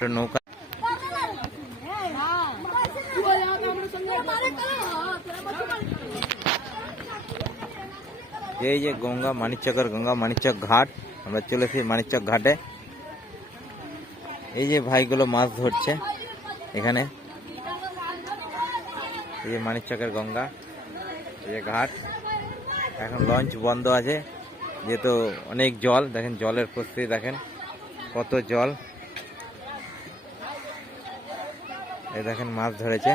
একটা নৌকা। এই যে গঙ্গা মানিকচকের গঙ্গা মানিকচক ঘাট, আমরা চলেছি মানিকচক ঘাটে। এই যে ভাইগুলো মাছ ধরছে এখানে। এই যে মানিকচকের গঙ্গা, এই যে ঘাট। এখন লঞ্চ বন্ধ আছে যেহেতু অনেক জল। দেখেন জলের প্রস্তুতি, দেখেন কত জল। এই দেখেন মাছ ধরেছে।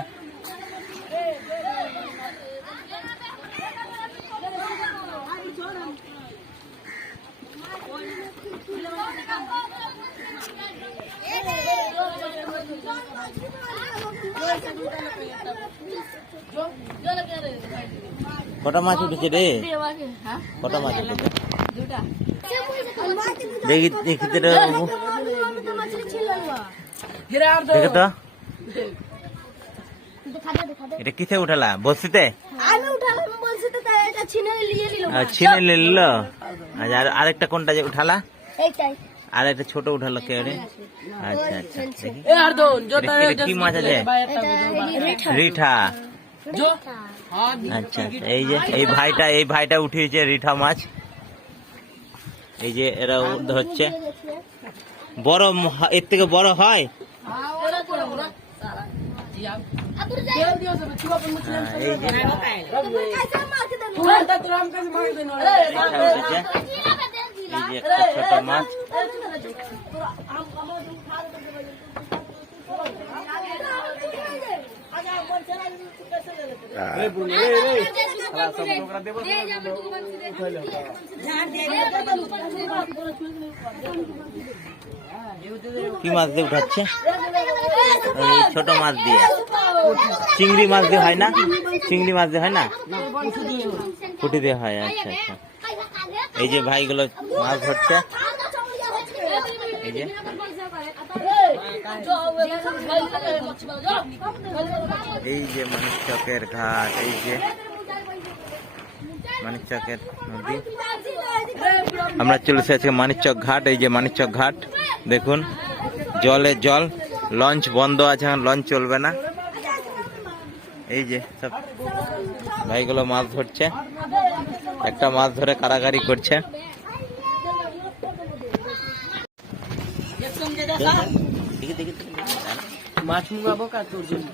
কটা মাছ উঠেছে রে? কটা মাছ উঠেছে দেখি দেখি তো। দেখে তো এটা কিসে উঠালা? বসিতে ছিনে নিল। আরেকটা কোনটা যে উঠালা? আর একটা ছোট উঠালো কে রে? আচ্ছা আচ্ছা, কি মাছ আছে? রিঠা। আচ্ছা, এই যে এই ভাইটা উঠিয়েছে রিঠা মাছ। এই যে এরা ধরছে। বড়, এর থেকে বড় হয়। এই যে একটা ছোট মাছ। কি মাছ দিয়ে উঠাচ্ছে? ছোট মাছ দিয়ে। চিংড়ি মাছ দিয়ে হয় না? চিংড়ি মাছ দিয়ে হয় না, পুঁটি দিয়ে হয়। আচ্ছা আচ্ছা। এই যে ভাইগুলো মাছ ধরছে। এই যে এই যে মানিকচকের ঘাট, এই যে মানিকচকের নদী। আমরা চলেছি আজকে মানিকচক ঘাট। এই যে মানিকচক ঘাট, দেখুন জলে জল। লঞ্চ বন্ধ আছে, এখন লঞ্চ চলবে না। এই যে সব ভাইগুলো মাছ ধরছে। একটা মাছ ধরে কারাগারি করছে। মাছ মুগাবো কা তোর জন্য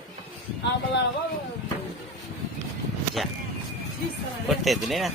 করতে দিলে না।